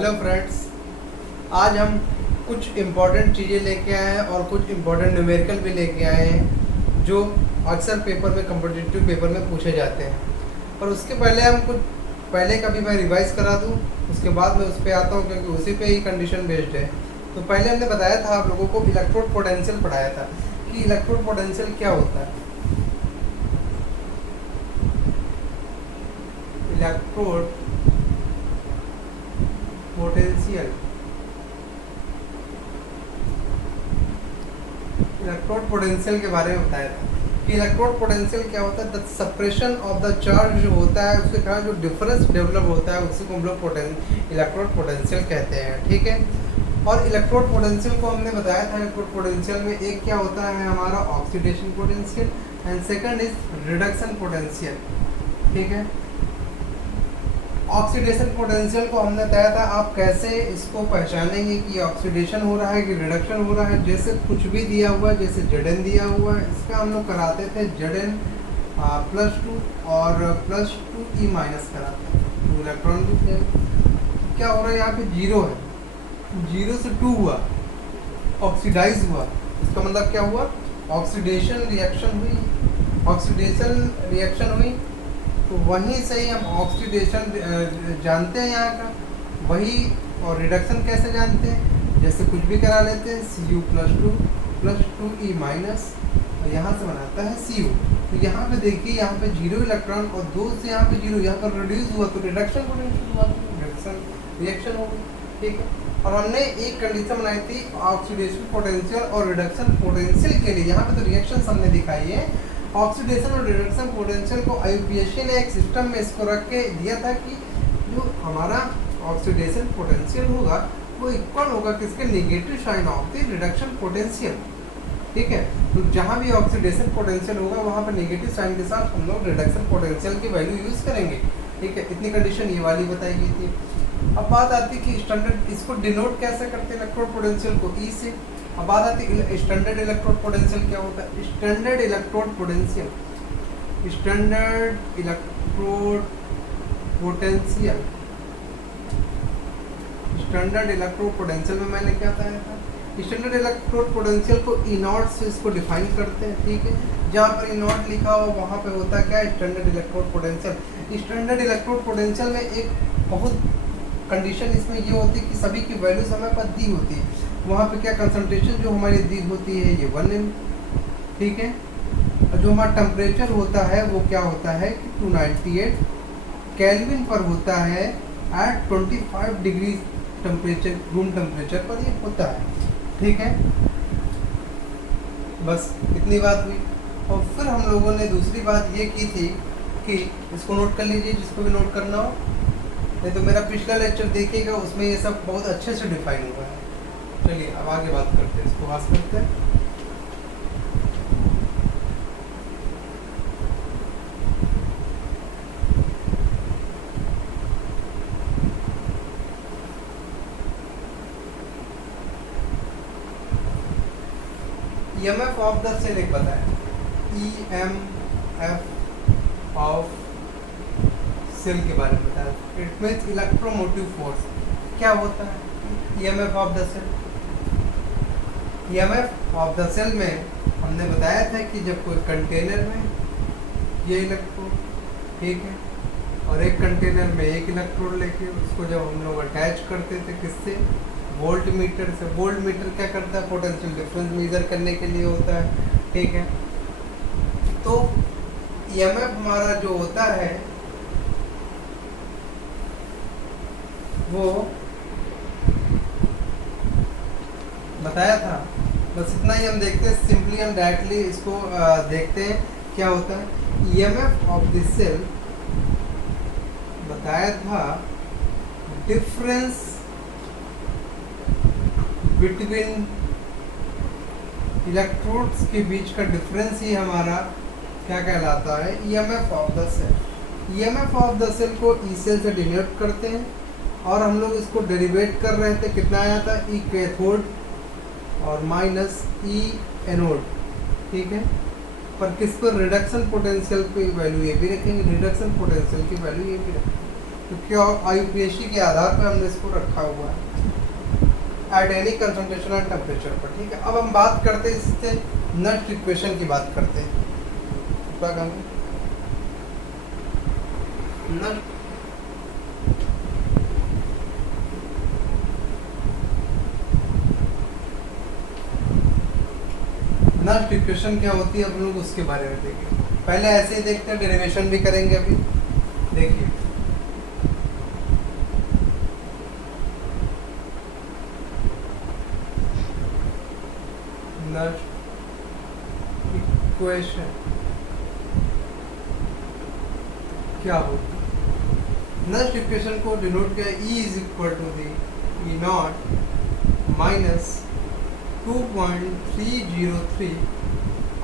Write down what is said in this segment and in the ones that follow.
Hello friends, आज हम कुछ इम्पोर्टेंट चीज़ें लेके आए हैं और कुछ इम्पोर्टेंट न्यूमेरिकल भी लेके आए हैं जो अक्सर पेपर में कॉम्पिटिटिव पेपर में पूछे जाते हैं। पर उसके पहले हम कुछ पहले का भी मैं रिवाइज़ करा दूँ, उसके बाद मैं उस पर आता हूँ क्योंकि उसी पे ही कंडीशन बेस्ड है। तो पहले हमने बताया था आप लोगों को इलेक्ट्रोड पोटेंशियल पढ़ाया था कि इलेक्ट्रोड पोटेंशियल क्या होता है। इलेक्ट्रोड पोटेंशियल इलेक्ट्रोड पोटेंशियल के बारे में बताया था कि इलेक्ट्रोड पोटेंशियल क्या होता है। The suppression of the charge जो होता है उसके कारण जो डिफरेंस डेवलप होता है उसी को हम लोग इलेक्ट्रोड पोटेंशियल कहते हैं। ठीक है, और इलेक्ट्रोड पोटेंशियल को हमने बताया था। इलेक्ट्रोड पोटेंशियल में एक क्या होता है हमारा oxidation potential and second is reduction potential. ठीक है, ऑक्सीडेशन पोटेंशियल को हमने बताया था आप कैसे इसको पहचानेंगे कि ऑक्सीडेशन हो रहा है कि रिडक्शन हो रहा है। जैसे कुछ भी दिया हुआ है, जैसे Zn दिया हुआ है, इसका हम लोग कराते थे Zn +2 और +2 E- कराते हैं, तो इलेक्ट्रॉन भी क्या हो रहा है यहाँ पे जीरो है, 0 से 2 हुआ, ऑक्सीडाइज हुआ। इसका मतलब क्या हुआ, ऑक्सीडेशन रिएक्शन हुई। तो वहीं से ही हम ऑक्सीडेशन जानते हैं यहाँ का, वही। और रिडक्शन कैसे जानते हैं, जैसे कुछ भी करा लेते हैं Cu +2 +2 E- और यहाँ से बनाता है Cu। तो यहाँ पे देखिए, यहाँ पे 0 इलेक्ट्रॉन और 2 से यहाँ पे 0, यहाँ पर रिड्यूस हुआ तो रिडक्शन पोटेंशियल हुआ, रिडक्शन रिएक्शन हो गई। ठीक है, और हमने एक कंडीशन बनाई थी ऑक्सीडेशन पोटेंशियल और रिडक्शन पोटेंशियल के लिए। यहाँ पे तो रिएक्शन हमने दिखाई है। ऑक्सीडेशन और रिडक्शन पोटेंशियल को IUPAC ने एक सिस्टम में इसको रख के दिया था कि जो हमारा ऑक्सीडेशन पोटेंशियल होगा वो इक्वल होगा किसके, negative sign of the reduction potential. ठीक है, तो जहाँ भी ऑक्सीडेशन पोटेंशियल होगा वहाँ पर नेगेटिव साइन के साथ हम लोग रिडक्शन पोटेंशियल की वैल्यू यूज़ करेंगे। ठीक है, इतनी कंडीशन ये वाली बताई गई थी। अब बात आती है कि स्टैंडर्ड इसको डिनोट कैसे करते हैं इलेक्ट्रोड पोटेंशियल को, E से। अब बात आती है स्टैंडर्ड इलेक्ट्रोड पोटेंशियल क्या होता है। स्टैंडर्ड इलेक्ट्रोड पोटेंशियल में मैंने क्या बताया था, स्टैंडर्ड इलेक्ट्रोड पोटेंशियल को E0 से इसको डिफाइन करते हैं। ठीक है, जहाँ पर E0 लिखा हो वहाँ पे होता है क्या, standard electrode potential. Standard electrode potential में एक बहुत कंडीशन इसमें ये होती है कि सभी की वैल्यूज हमें पर दी होती है। वहाँ पे क्या कंसंट्रेशन जो हमारी दी होती है ये 1 m। ठीक है, और जो हमारा टेम्परेचर होता है वो क्या होता है कि 298 केल्विन पर होता है at 25 degree temperature, room temperature पर ये होता है। ठीक है, बस इतनी बात हुई। और फिर हम लोगों ने दूसरी बात ये की थी कि इसको नोट कर लीजिए जिसको भी नोट करना हो, नहीं तो मेरा पिछला लेक्चर देखिएगा, उसमें ये सब बहुत अच्छे से डिफाइन हुआ है। चलिए अब आगे बात करते हैं, इसको पास करते हैं। EMF ऑफ द सेल एक बताया, EMF ऑफ सेल के बारे में बताया। It means electromotive force. क्या होता है EMF of the cell. EMF of the cell में हमने बताया था कि जब कोई कंटेनर में ये इलेक्ट्रोड, ठीक है, और एक कंटेनर में एक इलेक्ट्रोड लेके उसको जब हम लोग अटैच करते थे किससे, वोल्ट मीटर से। वोल्ट मीटर क्या करता है, पोटेंशियल डिफरेंस मेजर करने के लिए होता है। ठीक है, तो EMF हमारा जो होता है वो बताया था। बस इतना ही हम देखते हैं, सिंपली हम डायरेक्टली इसको देखते हैं क्या होता है। EMF ऑफ द सेल बताया था, डिफरेंस बिटवीन इलेक्ट्रोड्स के बीच का डिफरेंस ही हमारा क्या कहलाता है, EMF of the cell. EMF of the cell को E सेल से डिनोट करते हैं, और हम लोग इसको डेरिवेट कर रहे थे, कितना आया था, E कैथोड और -E एनोड। ठीक है, पर किस पर, रिडक्शन पोटेंशियल की वैल्यू ये भी रखेंगे, रिडक्शन पोटेंशियल की वैल्यू ये भी रखेंगे। क्योंकि आईयूपीएसी के आधार पर हमने इसको रखा हुआ है at any concentration and temperature पर। ठीक है, अब हम बात करते हैं इससे नस्ट इक्वेशन की बात करते हैं। क्या कहेंगे नस्ट नस्ट इक्वेशन क्या होती है, हम लोग उसके बारे में देखेंगे। पहले ऐसे ही देखते हैं, डेरिवेशन भी करेंगे अभी। देखिए नस्ट इक्वेशन क्या होती है? नस्ट इक्वेशन को डिनोट किया E is equal to the E naught minus 2.303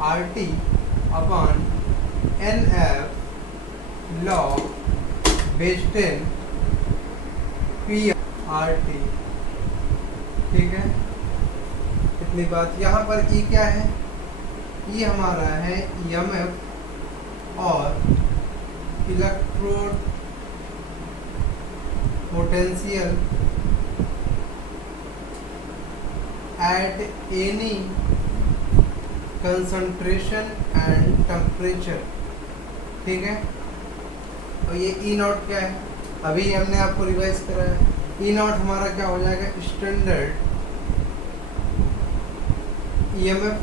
RT upon NF log base 10 PRT। ठीक है, इतनी बात। यहाँ पर E क्या है? E हमारा है EMF और electrode potential at any concentration and temperature। ठीक है, और ये E नॉट क्या है? अभी हमने आपको रिवाइज करा है। E नॉट हमारा क्या हो जाएगा? स्टैंडर्ड EMF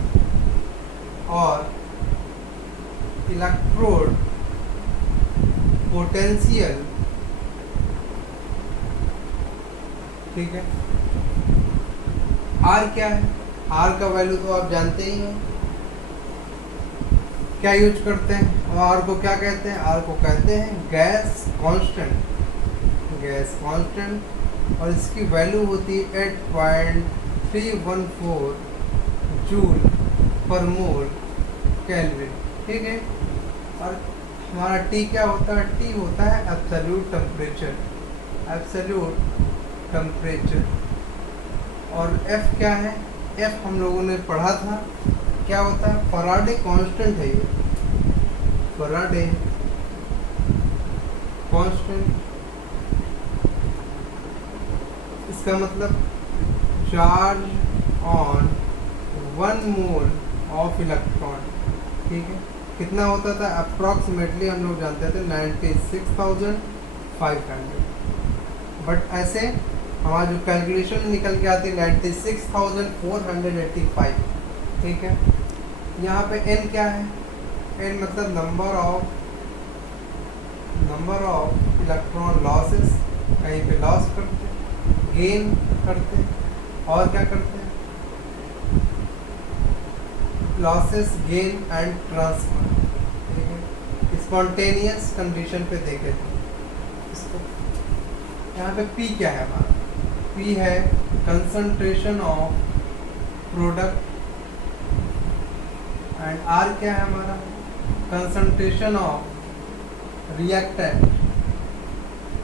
और इलेक्ट्रोड पोटेंशियल। ठीक है, आर क्या है? आर का वैल्यू तो आप जानते ही हैं, क्या यूज करते हैं। और आर को क्या कहते हैं? आर को कहते हैं गैस कांस्टेंट। गैस कांस्टेंट, और इसकी वैल्यू होती है 8.314 जूल पर मोल केल्विन। ठीक है, और हमारा टी क्या होता है? टी होता है एब्सोल्यूट टेम्परेचर। Absolute temperature. और एफ क्या है? एफ हम लोगों ने पढ़ा था, क्या होता है? फराडे कांस्टेंट है ये, फराडे कांस्टेंट। इसका मतलब charge on 1 mole of electron. ठीक है, कितना होता था? अप्रॉक्सीमेटली हम लोग जानते थे 96,500। बट ऐसे हमारा जो कैलकुलेशन निकल के आती है 96,485। ठीक है, यहाँ पे n क्या है? n मतलब नंबर ऑफ इलेक्ट्रॉन लॉसेस। कहीं पे लॉस करते हैं, गेन करते हैं, और क्या करते हैं? Losses, gain and transfer. ठीक है, स्पॉन्टेनियस कंडीशन पे देखे थे इसको। यहाँ पे P क्या है हमारा? P है concentration of product, and R क्या है हमारा? Concentration of reactant.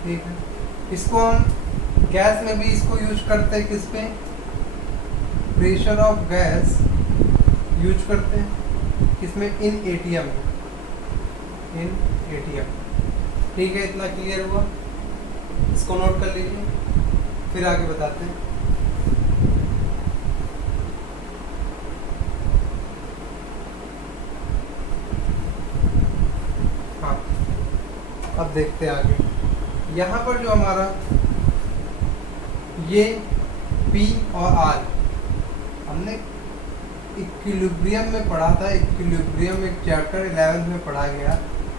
ठीक है, इसको हम गैस में भी इसको यूज करते हैं। किस पे? प्रेशर ऑफ गैस यूज करते हैं। किसमें? इन एटीएम में, इन एटीएम। ठीक है, इतना क्लियर हुआ? इसको नोट कर लीजिए, फिर आगे बताते हैं। हाँ, अब देखते हैं आगे। यहाँ पर जो हमारा ये P और R हमने इक्विलिब्रियम में पढ़ा था। इक्विलिब्रियम एक चैप्टर 11 में पढ़ा गया,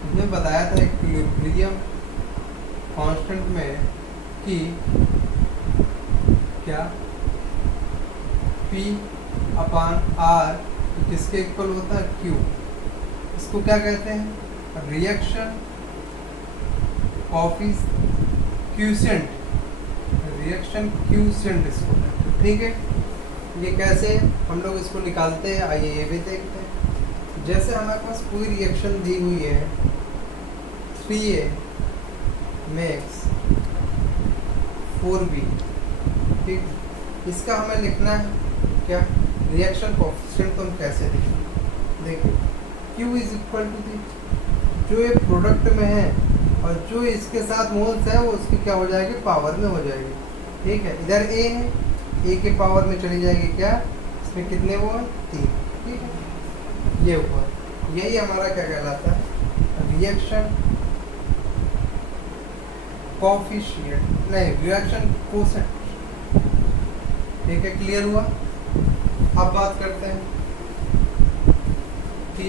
उसमें बताया था इक्विलिब्रियम कांस्टेंट में कि क्या P अपॉन R किसके इक्वल होता है? Q। इसको क्या कहते हैं? Reaction quotient. रिएक्शन क्यूसेंट इसको कहते हैं। ठीक है, ये कैसे हम लोग इसको निकालते हैं, आइए ये भी देखते हैं। जैसे हमारे पास कोई रिएक्शन दी हुई है 3A मेक्स 4B। ठीक, इसका हमें लिखना है क्या? Reaction coefficient. तो हम कैसे लिखेंगे? देखिए Q is equal to the, जो ये प्रोडक्ट में है और जो इसके साथ मोल्स है वो उसकी क्या हो जाएगी, पावर में हो जाएगी। ठीक है, इधर ए है, ए के पावर में चली जाएगी क्या, इसमें कितने वो है, 3। ठीक है, ये हुआ, यही हमारा क्या कहलाता है, रिएक्शन कोफिशिएंट, नहीं रिएक्शन कोसेंट। ठीक है, क्लियर हुआ। अब बात करते हैं कि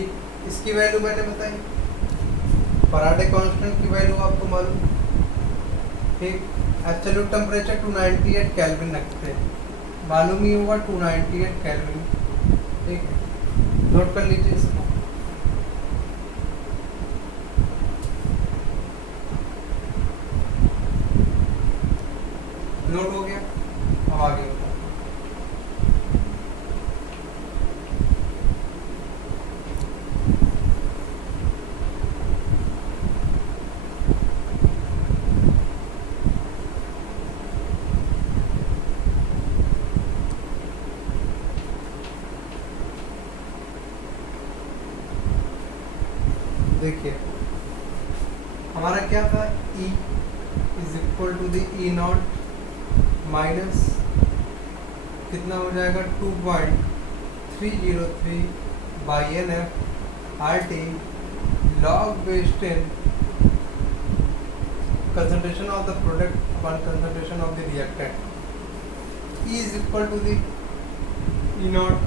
इसकी वैल्यू मैंने बताई, फैराडे कांस्टेंट की वैल्यू आपको मालूम। ठीक, एब्सोल्यूट टेम्परेचर 298 केल्विन रखते हैं, मालूम ही होगा 298 केल्विन। ठीक है, नोट कर लीजिए इसको। नोट हो गया, अब आगे होता है। देखिए हमारा क्या था, E is equal to the E naught minus कितना हो जाएगा 2.303 by n F R T log base 10 concentration of the product upon concentration of the reactant. E is equal to the E naught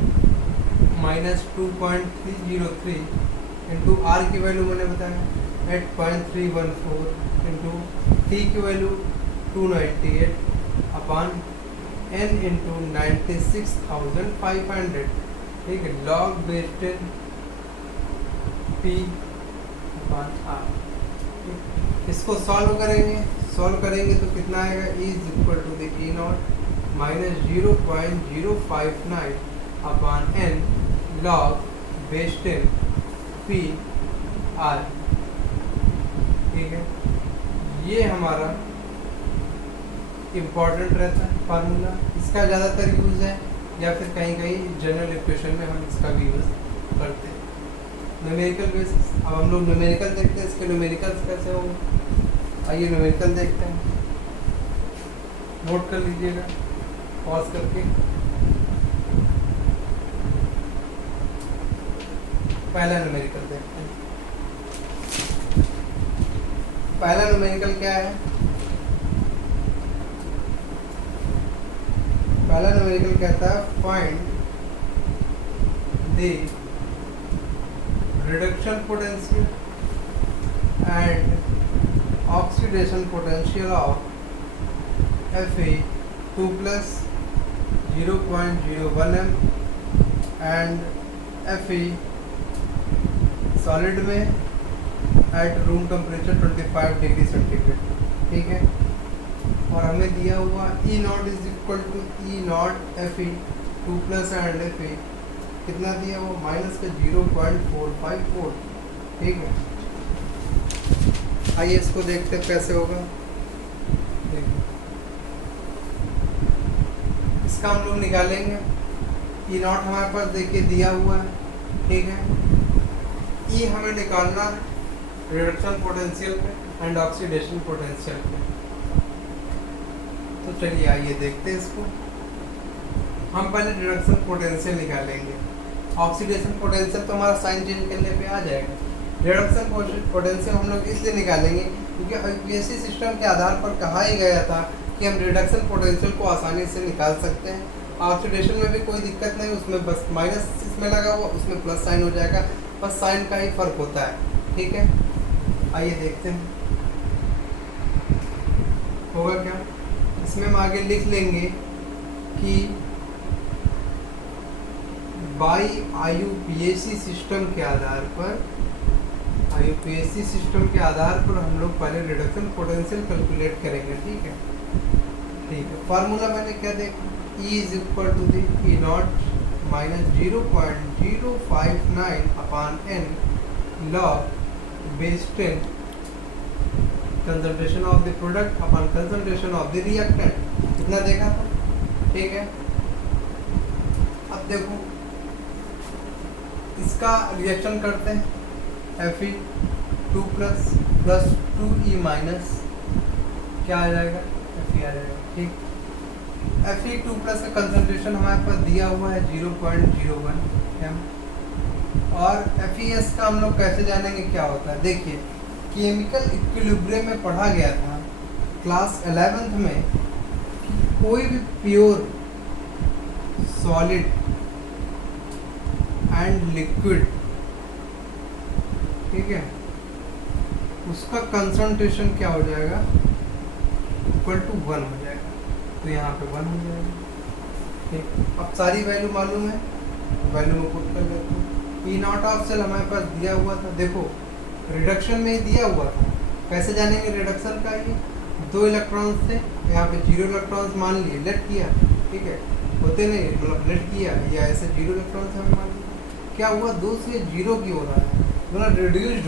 minus 2.303 into R की value मैंने बताया 8.314 into T की value 298 upon N into 96,500। ठीक है, log base 10 P upon R। इसको solve करेंगे तो कितना आएगा, E is equal to the E naught minus 0.059 upon N log base 10 P R। ठीक है, ये हमारा इम्पॉर्टेंट रहता है फार्मूला, इसका ज़्यादातर यूज़ है, या फिर कहीं कहीं जनरल इक्वेशन में हम इसका भी यूज़ करते हैं न्यूमेरिकल बेसिस। अब हम लोग न्यूमेरिकल देखते हैं, इसके न्यूमेरिकल्स कैसे होंगे। आइए न्यूमेरिकल देखते हैं, नोट कर लीजिएगा पॉज करके। पहला न्यूमेरिकल देखते हैं। पहला न्यूमेरिकल क्या है, पहला न्यूमेरिकल कहता है find the reduction potential and oxidation potential of Fe2 plus 0.01 m and Fe solid में at room temperature 25 degree centigrade. ठीक है, और हमें दिया हुआ E not is equal to E not Fe2 plus and Fe कितना दिया हुआ, माइनस का 0.454। ठीक है, आइए इसको देखते हैं कैसे होगा। देखिए इसका हम लोग निकालेंगे, E नॉट हमारे पास देखिए दिया हुआ है। ठीक है, E हमें निकालना है रिडक्शन पोटेंशियल पे एंड ऑक्सीडेशन पोटेंशियल पे। तो चलिए आइए देखते हैं इसको। हम पहले रिडक्शन पोटेंशियल निकालेंगे, ऑक्सीडेशन पोटेंशियल तो हमारा साइन चेंज करने पे आ जाएगा। रिडक्शन पोटेंशियल हम लोग इसलिए निकालेंगे क्योंकि यूपीएससी सिस्टम के आधार पर कहा ही गया था कि हम रिडक्शन पोटेंशियल को आसानी से निकाल सकते हैं। ऑक्सीडेशन में भी कोई दिक्कत नहीं, उसमें बस माइनस इसमें लगा हुआ, उसमें प्लस साइन हो जाएगा, बस साइन का ही फर्क होता है। ठीक है, आइए देखते हैं होगा क्या। इसमें हम आगे लिख लेंगे कि बाई आईयूपीएसी सिस्टम के आधार पर हम लोग पहले रिडक्शन पोटेंशियल कैलकुलेट करेंगे। ठीक है, फार्मूला मैंने क्या देखा, E is equal to the E naught minus 0.059 upon N log base 10 concentration of the product upon concentration of the reactant. कितना देखा था। ठीक है, अब देखो इसका रिएक्शन करते हैं। Fe 2 plus plus 2e minus क्या आ जाएगा, Fe आ जाएगा। ठीक, Fe2 प्लस का कंसंट्रेशन हमारे पास दिया हुआ है 0.01 m। और FeS का हम लोग कैसे जानेंगे क्या होता है। देखिए, केमिकल इक्विलिब्रियम में पढ़ा गया था क्लास 11th में कि कोई भी प्योर सॉलिड एंड लिक्विड, ठीक है, उसका कंसंट्रेशन क्या हो जाएगा, इक्वल टू 1 हो जाएगा। तो यहाँ पे 1 हो जाएगा। ठीक, अब सारी वैल्यू मालूम है, वैल्यू में पुट कर देते हैं। ई नॉट ऑफ सेल हमारे पास दिया हुआ था, देखो रिडक्शन में ही दिया हुआ था। कैसे जानेंगे रिडक्शन का, ये 2 इलेक्ट्रॉन्स थे, यहाँ पे 0 इलेक्ट्रॉन्स मान लिए, लेट किया, ठीक है, होते नहीं मतलब लेट किया, या ऐसे 0 इलेक्ट्रॉन्स हमें मान लिया, क्या हुआ 2 से 0 की हो रहा है, मतलब रिड्यूस्ड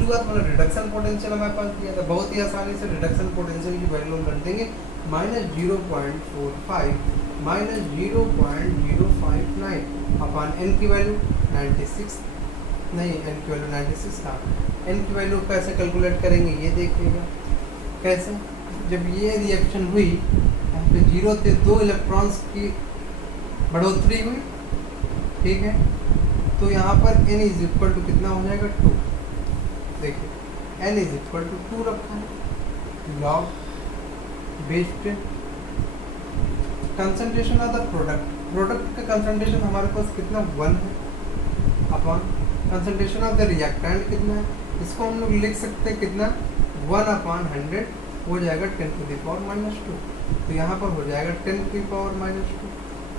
हुआ तो मतलब रिडक्शन पोटेंशियल हमारे पास दिया था। बहुत ही आसानी से रिडक्शन पोटेंशियल की वैल्यू हम रख देंगे -0.45 -0.059 अपान एन की वैल्यू 96, नहीं एन की वैल्यू 96 था। एन की वैल्यू कैसे कैलकुलेट करेंगे ये देखिएगा। कैसे, जब ये रिएक्शन हुई यहाँ पे 0 से 2 इलेक्ट्रॉन्स की बढ़ोतरी हुई, ठीक है, तो यहाँ पर n इज इक्वल टू कितना हो जाएगा 2। देखिए n इज इक्वल टू 2 रखा है, log base 10। Concentration of the product का कंसंट्रेशन हमारे पास कितना 1 है, upon concentration of the reactant कितना है, इसको हम लोग लिख सकते हैं कितना 1/100 हो जाएगा 10⁻²। तो यहाँ पर हो जाएगा 10⁻²,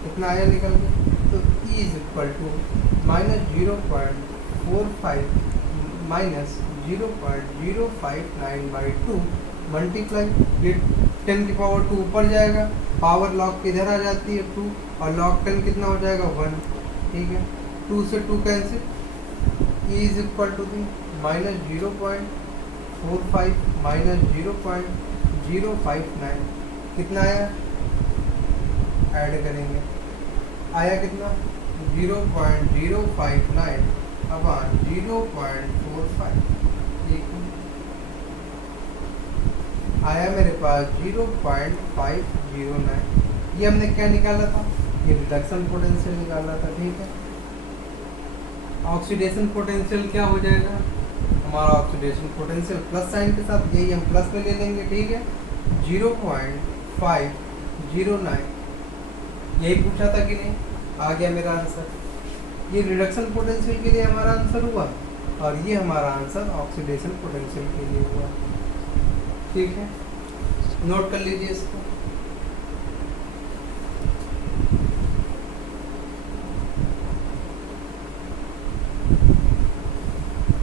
कितना आया निकल के। तो E is equal to -0.45 -0.059/2 multiply, ये 10⁻² ऊपर जाएगा, पावर लॉग किधर आ जाती है 2, और लॉग 10 कितना हो जाएगा 1, ठीक है, 2 से 2 cancel. E is equal to -0.45 -0.059 कितना आया, ऐड करेंगे, आया कितना 0.059 अपान 0.45, आया मेरे पास 0.509। ये हमने क्या निकाला था, ये रिडक्शन पोटेंशियल निकाला था, ठीक है। ऑक्सीडेशन पोटेंशियल क्या हो जाएगा हमारा, ऑक्सीडेशन पोटेंशियल प्लस साइन के साथ, यही हम प्लस में ले लेंगे, ठीक है, 0.509। यही पूछा था कि नहीं, आ गया मेरा आंसर। ये रिडक्शन पोटेंशियल के लिए हमारा आंसर हुआ, और ये हमारा आंसर ऑक्सीडेशन पोटेंशियल के लिए हुआ, ठीक है। नोट कर लीजिए इसको।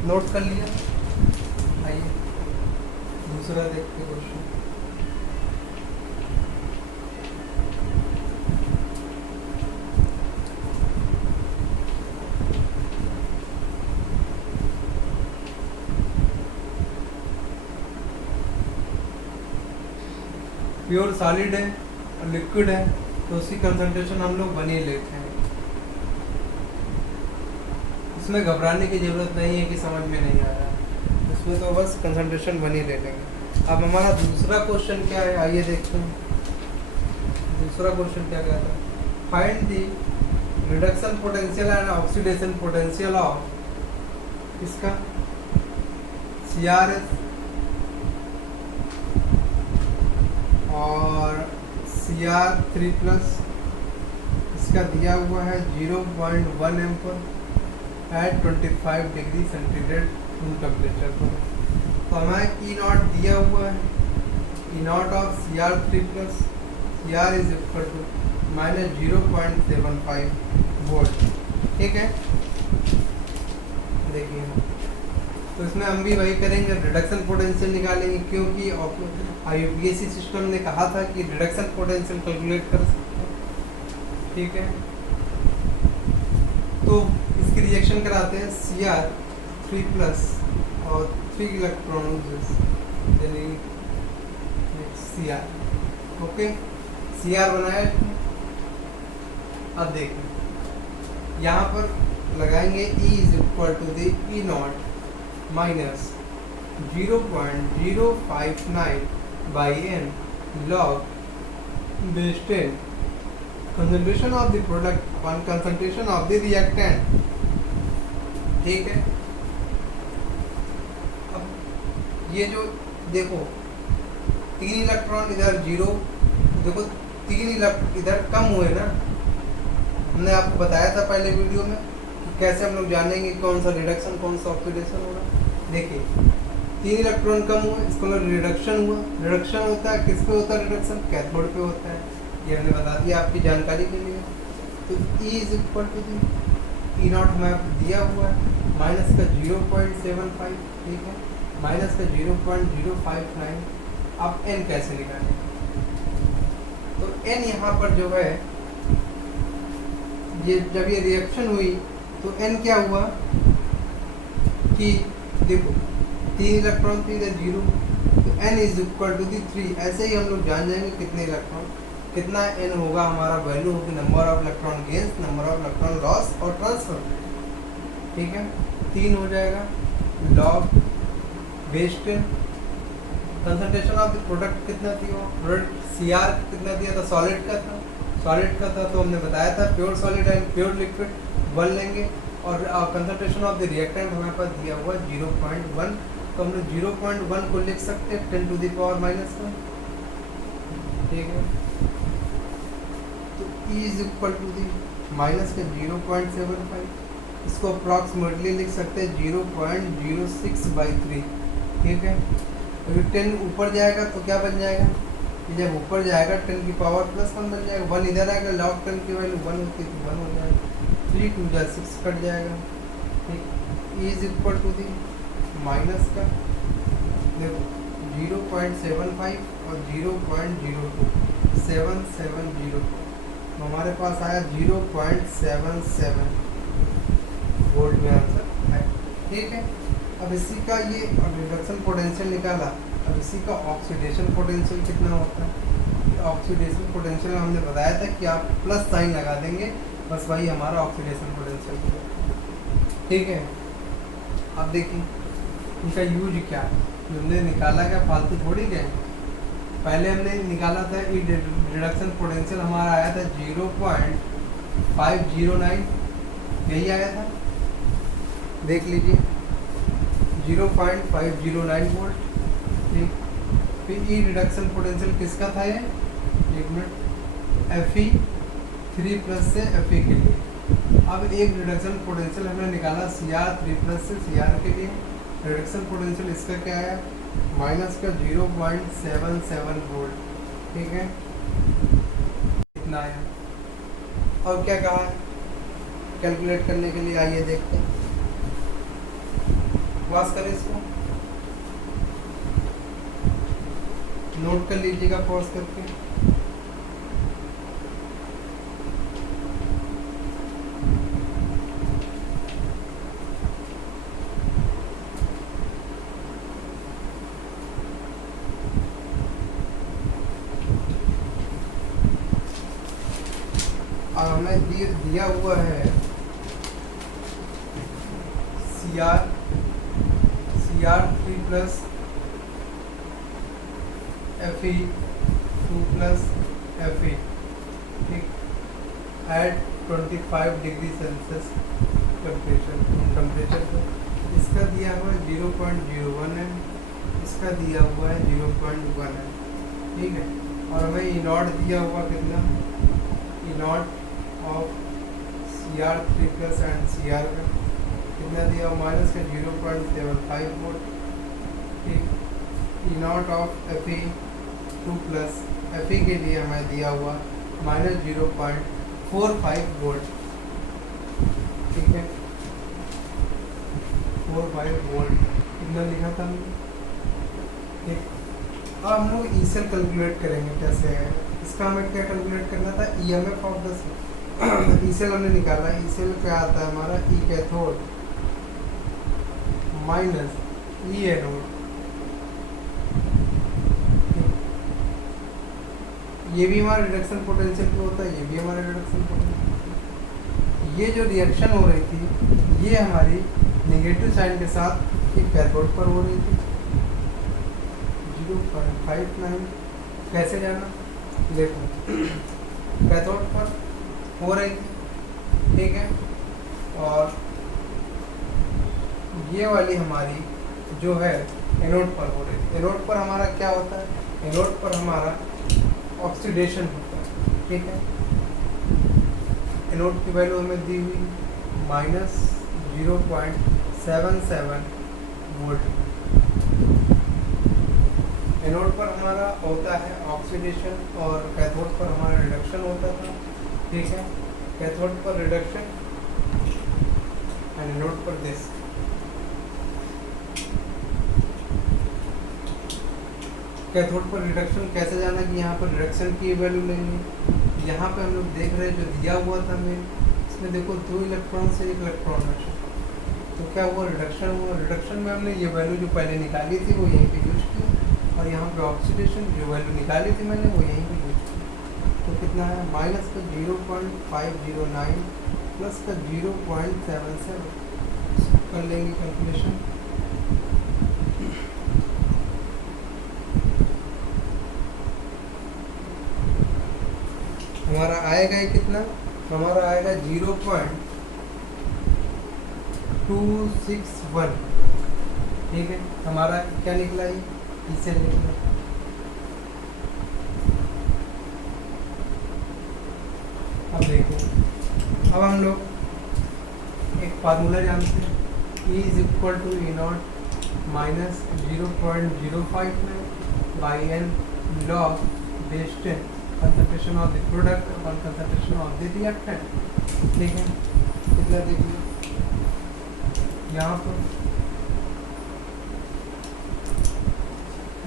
नोट कर लिया। आइए दूसरा देखते क्वेश्चन। प्योर सॉलिड है और लिक्विड है, तो उसकी कंसंट्रेशन हम लोग बनी लेते हैं। इसमें घबराने की ज़रूरत नहीं है कि समझ में नहीं आ रहा है, इसमें तो बस कंसंट्रेशन बनी ले लेंगे। अब हमारा दूसरा क्वेश्चन क्या है, आइए देखते हैं। दूसरा क्वेश्चन क्या कहता है, find the reduction potential and oxidation potential of इसका CRS और Cr3+, इसका दिया हुआ है 0.1 m पर at 25 degree centigrade room temperature पर। तो हमें E नॉट दिया हुआ है, E naught of Cr3+, Cr is equal to -0.75 volt, ठीक है। देखिए, तो इसमें हम भी वही करेंगे, रिडक्शन पोटेंशियल निकालेंगे, क्योंकि IUPAC सिस्टम ने कहा था कि रिडक्शन पोटेंशियल कैलकुलेट कर सकते हैं, ठीक है। तो इसकी रिएक्शन कराते हैं, Cr3+ और 3 इलेक्ट्रॉन्स यानी Cr, ओके, Cr बनाया। अब देखिए यहाँ पर लगाएंगे E is equal to the E naught minus 0.059 by n log base 10 concentration of the product on concentration of the reactant। ठीक है, अब ये जो देखो 3 इलेक्ट्रॉन इधर 0, देखो 3 इलेक्ट्रॉन इधर कम हुए ना। हमने आपको बताया था पहले वीडियो में कि कैसे हम लोग जानेंगे कौन सा रिडक्शन कौन सा ऑक्सीडेशन होगा। देखिए 3 इलेक्ट्रॉन कम हुए, इसको रिडक्शन हुआ। रिडक्शन होता है किस पे होता है? रिडक्शन कैथोड पे होता है। ये हमने बता दिया आपकी जानकारी के लिए। तो E is equal to the E naught हमें दिया हुआ है माइनस का 0.75, ठीक है, माइनस का 0.059। आप n कैसे निकालेंगे? तो n यहाँ पर जो है, ये जब ये रिएक्शन हुई तो n क्या हुआ कि देखो 3 इलेक्ट्रॉन थी इधर 0, तो n is equal to the 3। ऐसे ही हम लोग जान जाएंगे कितने इलेक्ट्रॉन, कितना n होगा, हमारा वैल्यू होगी number of electron gains, number of electron loss और ट्रांसफर। ठीक है, 3 हो जाएगा log base 10। Concentration of the product कितना थी? वो प्रोडक्ट Cr कितना दिया था? सॉलिड का था, सॉलिड का था। तो हमने बताया था pure solid and pure liquid 1 लेंगे, और कंसंट्रेशन ऑफ द रिएक्टेंट हमारे पास दिया हुआ 0.1। तो हम लोग 0.1 को लिख सकते हैं 10 टू द पावर -1। ठीक है, तो E is equal to the minus का 0.75, इसको अप्रॉक्सीमेटली लिख सकते हैं 0.06/3। ठीक है, अगर 10 ऊपर जाएगा तो क्या बन जाएगा? जब ऊपर जाएगा 10 की पावर +1 बन जाएगा। 1 इधर आएगा, लॉग 10 की वैल्यू 1 होती है तो 1 हो जाएगा। 3 2 जा 6 कट जाएगा। ठीक, E is equal to the minus का देखो 0.75 और 0.02 770, तो हमारे पास आया 0.77 वोल्ट में आंसर है। ठीक है, अब इसी का ये रिडक्शन पोटेंशियल निकाला। अब इसी का ऑक्सीडेशन पोटेंशियल कितना होता है? ऑक्सीडेशन पोटेंशियल हमने बताया था कि आप प्लस साइन लगा देंगे, बस वही हमारा ऑक्सीडेशन पोटेंशियल है। ठीक है, अब देखिए इनका यूज क्या है, हमने निकाला क्या फालतू थोड़ी गए। पहले हमने निकाला था रिडक्शन पोटेंशियल, हमारा आया था 0.509, यही आया था, देख लीजिए 0.509 वोल्ट। ठीक, फिर ई रिडक्शन पोटेंशियल किसका था ये? 1 मिनट, Fe3+ से Fe के लिए। अब एक रिडक्शन पोटेंशियल हमने निकाला Cr3+ से Cr के लिए। रिडक्शन पोटेंशियल इसका क्या है? माइनस का 0.77 वोल्ट। ठीक है, इतना है। और क्या कहा है कैलकुलेट करने के लिए? आइए देखते हैं, पास करें इसको, नोट कर लीजिएगा पॉज करके। और हमें दिया हुआ है Cr3+ Fe2+ Fe। ठीक, एट 25 डिग्री सेल्सियस टेम्परेचर पे। इसका दिया हुआ है 0.01 है, इसका दिया हुआ है 0.1 है। ठीक है, और हमें ई नॉट दिया हुआ कितना? E not of Cr3+ and Cr का कितना दिया हुआ? माइनस का 0.75 वोल्ट। ठीक, ई नॉट ऑफ Fe2+ Fe के लिए हमें दिया हुआ -0.45 वोल्ट। ठीक है, 45 वोल्ट कितना लिखा था हमने? ठीक, अब हम लोग ई सेल कैलकुलेट करेंगे कैसे है। इसका हमें क्या कैलकुलेट करना था? EMF of the E cell हमने निकाला। ई सेल क्या आता है हमारा? E cathode minus E anode. ये भी हमारा रिडक्शन पोटेंशियल पे होता है, ये भी हमारा रिडक्शन पोटेंशियल। ये जो रिएक्शन हो रही थी ये हमारी नेगेटिव साइन के साथ ये कैथोड पर हो रही थी 0.59। कैसे जाना, देखो कैथोड पर हो रही थी, ठीक है, और ये वाली हमारी जो है एनोड पर हो रही थी। एनोड पर हमारा क्या होता है, एनोड पर हमारा ऑक्सीडेशन होता है, ठीक है। एनोड की वैल्यू हमें दी हुई -0.77 वोल्ट। एनोड पर हमारा होता है ऑक्सीडेशन और कैथोड पर हमारा रिडक्शन होता था, ठीक है। कैथोड पर रिडक्शन एंड एनोड पर दिस। कैथोड पर रिडक्शन कैसे जाना कि यहाँ पर रिडक्शन की वैल्यू लेंगे। यहाँ पे हम लोग देख रहे हैं जो दिया हुआ था हमें, इसमें देखो 2 इलेक्ट्रॉन से 1 इलेक्ट्रॉन है, तो क्या हुआ, रिडक्शन हुआ। रिडक्शन में हमने ये वैल्यू जो पहले निकाली थी वो यहीं पे यूज की, और यहाँ पे ऑक्सीडेशन जो वैल्यू निकाली थी मैंने वो यहीं पे यूज की। तो कितना है, माइनस का 0.509 प्लस का 0.77 कर लेंगे कैलकुलेशन। हमारा आएगा ये कितना, हमारा आएगा 0.261, ठीक है। हमारा क्या निकला, ये इससे निकला। अब देखो, अब हम लोग एक फार्मूला जानते हैं, E = E0 minus 0.059 by n log base 10 concentration of the product और concentration of the reactant, ठीक है। कितना देखिए यहाँ पर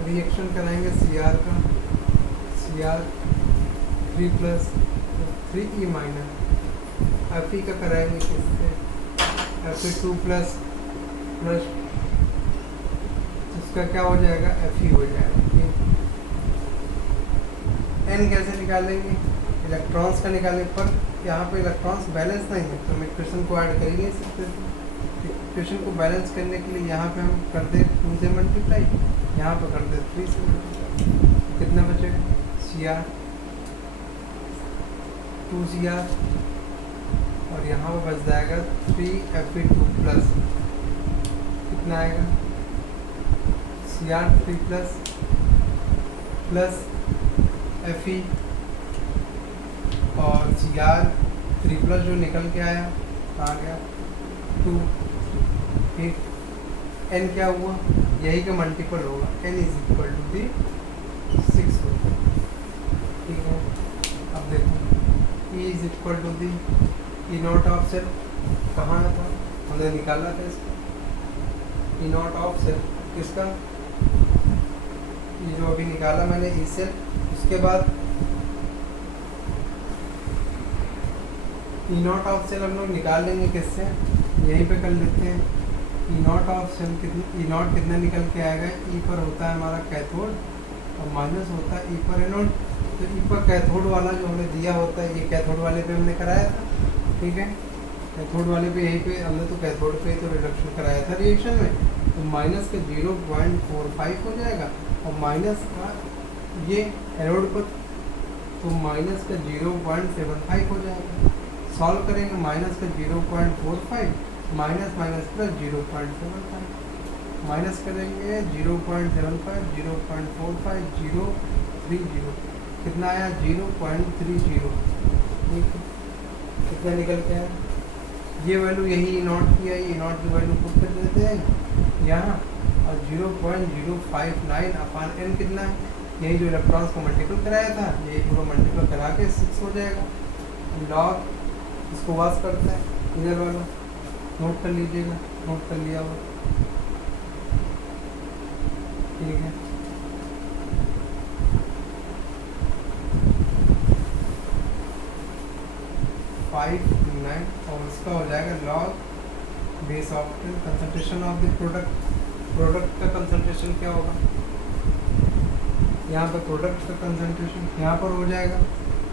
रिएक्शन कराएंगे Cr का, Cr 3 + 3e माइनस Fe का कराएंगे किससे, Fe2 प्लस इसका क्या हो जाएगा, Fe हो जाएगा, ठीक। n कैसे निकालेंगे, इलेक्ट्रॉन्स का निकालेंगे, पर यहाँ पे इलेक्ट्रॉन्स बैलेंस नहीं है तो हम इक्वेशन को ऐड कर ही नहीं सकते थे। इक्वेशन को बैलेंस करने के लिए यहाँ पे हम कर दे 2 से मल्टीप्लाई, यहाँ पर कर दे 3 से मल्टीप्लाई, कितना बचेगा, Cr 2Cr और यहाँ पर बच जाएगा 3Fe2 प्लस, कितना आएगा, Cr3 प्लस Fe और Cr3 प्लस जो निकल के आया आ गया 2, ठीक। n क्या हुआ, यही का मल्टीपल होगा, n = 6 होगा, ठीक है। अब देखो E = E0 ऑफ सेल कहाँ था, हमने निकाला था इसको, E0 ऑफ सेल किसका, ये जो अभी निकाला मैंने E सेल। उसके बाद E0 ऑफ सेल हम लोग निकाल लेंगे किससे, यहीं पे कर लेते हैं। E0 ऑफ सेल कितनी, E0 कितना निकल के आएगा, E पर होता है हमारा कैथोड और माइनस होता है E पर एनोड। तो E पर कैथोड वाला जो हमें दिया होता है, ये कैथोड वाले पे हमने कराया था, ठीक है। कैथोड वाले पे यहीं पे हमने तो कैथोड पे तो रिडक्शन कराया था रिएक्शन में, तो माइनस का 0.45 हो जाएगा और माइनस का ये एनोड पर तो माइनस का 0.75 हो जाएगा। सॉल्व करेंगे, माइनस का 0.45 माइनस माइनस प्लस 0.75, माइनस करेंगे 0.75 0.45 0.30, कितना आया 0.30, ठीक है। कितना निकल के आया, ये वैल्यू यही नॉट की है, ये नॉट की वैल्यू पुट कर देते हैं यहाँ, और 0.059 अपान n कितना है, यही जो इलेक्ट्रॉन्स को मल्टीपल कराया था यही पूरा मल्टीपल करा के 6 हो जाएगा। लॉग इसको वाश करते हैं, इधर वाला नोट कर लीजिएगा, नोट कर लिया हुआ, ठीक है। और इसका हो जाएगा log base of concentration of the product का कंसंट्रेशन क्या होगा, यहाँ पर प्रोडक्ट का कंसंट्रेशन यहाँ पर हो जाएगा,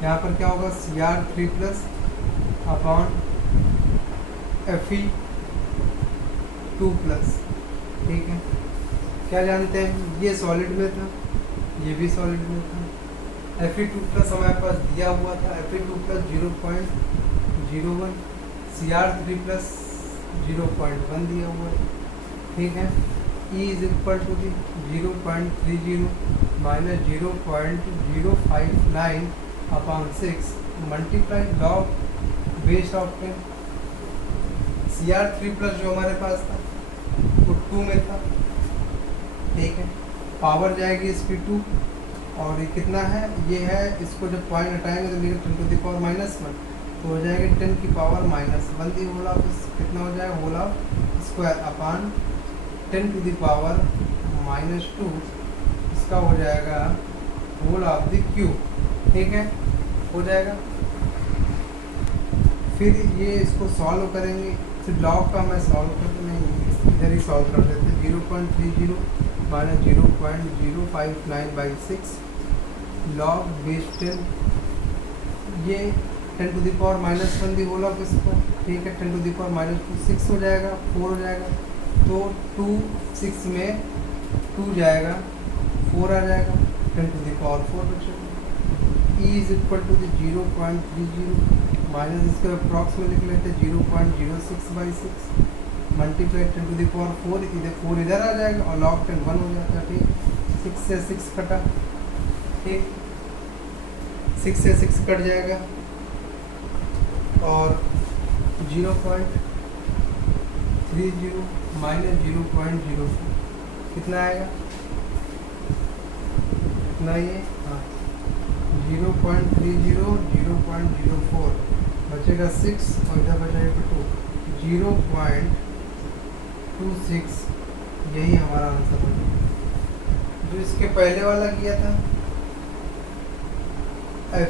यहाँ पर क्या होगा Cr3 plus upon Fe2 plus, ठीक है, क्या जानते हैं, ये सॉलिड में था, ये भी सॉलिड में था। Fe2 प्लस हमारे पास दिया हुआ था, Fe2 प्लस 0.01, Cr3 प्लस 0.1 दिया हुआ है। ठीक है, E is equal to the 0.30 minus 0.059 upon 6 multiply log base of 10। Cr3 plus जो हमारे पास था वो 2 में था। ठीक है, पावर जाएगी इसकी 2, और ये कितना है, ये है, इसको जब पॉइंट हटाएंगे तो लिखेंगे 10 टू द पावर -1, तो हो जाएगा 10 की पावर -1 दी होल ऑफ, कितना हो जाएगा, whole of square upon 10 to the power -2, इसका हो जाएगा होल ऑफ द क्यूब। ठीक है, हो जाएगा। फिर ये इसको सॉल्व करेंगे, फिर लॉग का मैं सॉल्व कर नहीं, इधर ही सॉल्व कर देते हैं। 0.30 माइनस 0.059/6 लॉग बेस 10, ये 10 to the power -1 the whole of इसको। ठीक है, 10 टू द पावर -2 6 हो जाएगा, 4 हो जाएगा, तो 2 6 में 2 जाएगा, 4 आ जाएगा, 10 टू द पावर 4 बचेगा। E is equal to the 0.30 minus इसके अप्रॉक्स में लिख लेते हैं 0.06/6 मल्टीप्लाई 10 टू द पावर 4, इधर 4 इधर आ जाएगा और लॉग 10 1 हो जाता है। ठीक, 6 से 6 कटा, ठीक, 6 से 6 कट जाएगा और 0.30 माइनस 0.04 कितना आएगा, कितना ये, हाँ 0.30 0.04 बचेगा 6 और इधर बचेगा 2, 0.26, यही हमारा आंसर बनेगा। जो इसके पहले वाला किया था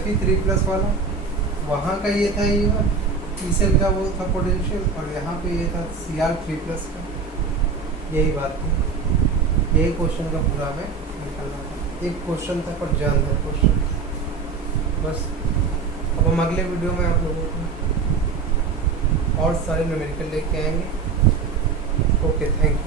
Fe3 प्लस वाला, वहाँ का ये था, ये ईसेल का वो था पोटेंशियल, और यहाँ पे ये था Cr3 प्लस का, यही बात थी। यही क्वेश्चन का पूरा में निकलना था, एक क्वेश्चन था पर जान था क्वेश्चन बस। अब हम अगले वीडियो में आप लोगों को और सारे न्यूमेरिकल लेके आएंगे। Okay, thank you.